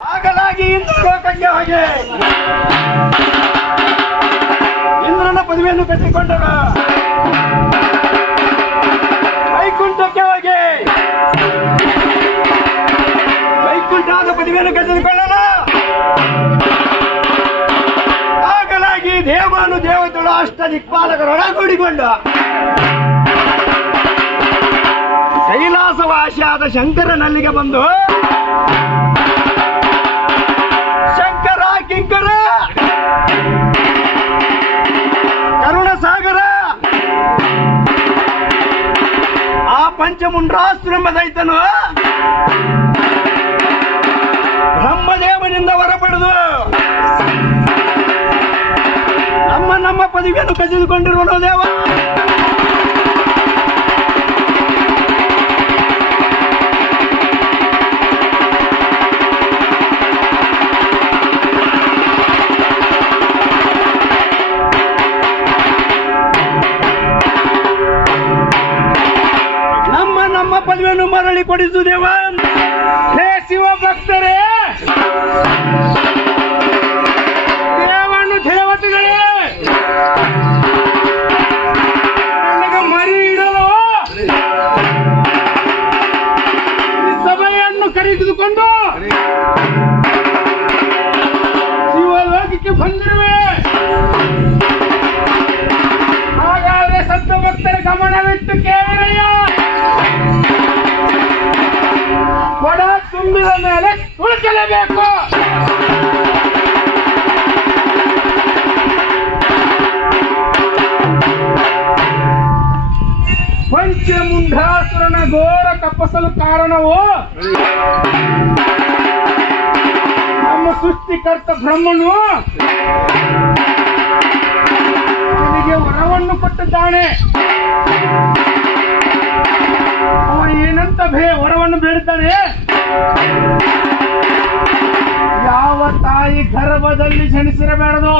ಹಾಗಾಗಿ ಇಂದ್ರ ಲೋಕಕ್ಕೆ ಹೋಗಿ ಇಂದ್ರನ ಪದವಿಯನ್ನು ಕಟ್ಟಿಕೊಂಡರು. ವೈಕುಂಠಕ್ಕೆ ಹೋಗಿ ವೈಕುಂಠದ ಪದವಿಯನ್ನು ಕಟ್ಟಿಕೊಳ್ಳಲು ಹಾಗಾಗಿ ದೇವಾನು ದೇವತೆಗಳು ಅಷ್ಟ ದಿಕ್ಪಾಲಕರೊಳಗೂಡಿಕೊಂಡು ಕೈಲಾಸವಾಸಿಯಾದ ಶಂಕರನಲ್ಲಿಗೆ ಬಂದು ಶಂಕರ ಕಿಂಕರ ಕರುಣ ಸಾಗರ ಆ ಪಂಚಮುಂಡ್ರಾಸ್ತ್ರೆಂಬ ದೈತ್ಯನು ಬ್ರಹ್ಮದೇವನಿಂದ ಹೊರಪಡೆದು ನಮ್ಮ ಪದವಿಯನ್ನು ಕಸಿದುಕೊಂಡಿರುವನು ದೇವ. ನಮ್ಮ ಪದವಿಯನ್ನು ಮರಳಿ ಕೊಡಿಸು ದೇವ. ಹೇ ಶಿವ ಭಕ್ತರೇ, ದೇವನು ದೇವತೆಗಳೇ, ನನಗೆ ಮರಿ ಇಡಲು ಈ ಸಭೆಯನ್ನು ಕರೆದುಕೊಂಡು ಶಿವಲೋಕಕ್ಕೆ ಬಂದಿರುವೆ. ಹಾಗಾದ್ರೆ ಸತ್ತ ಭಕ್ತರ ಗಮನವಿಟ್ಟು ಕೇಳಿರಯ್ಯ. ಕೊಡ ತುಂಬಿದ ಮೇಲೆ ಉಳಿಸಲೇಬೇಕು. ಪಂಚಮುಂಡಾಸುರನ ಘೋರ ತಪಸ್ಸಲು ಕಾರಣವು ನಮ್ಮ ಸೃಷ್ಟಿಕರ್ತ ಬ್ರಹ್ಮನು ಅವನಿಗೆ ವರವನ್ನು ಕೊಟ್ಟಿದ್ದಾನೆ. ಅವನು ಏನಂತ ವರವನ್ನು ಬೇಡಿದ್ದಾನೆ? ಯಾವ ತಾಯಿ ಗರ್ಭದಲ್ಲಿ ಜನಿಸಿರಬಾರದು,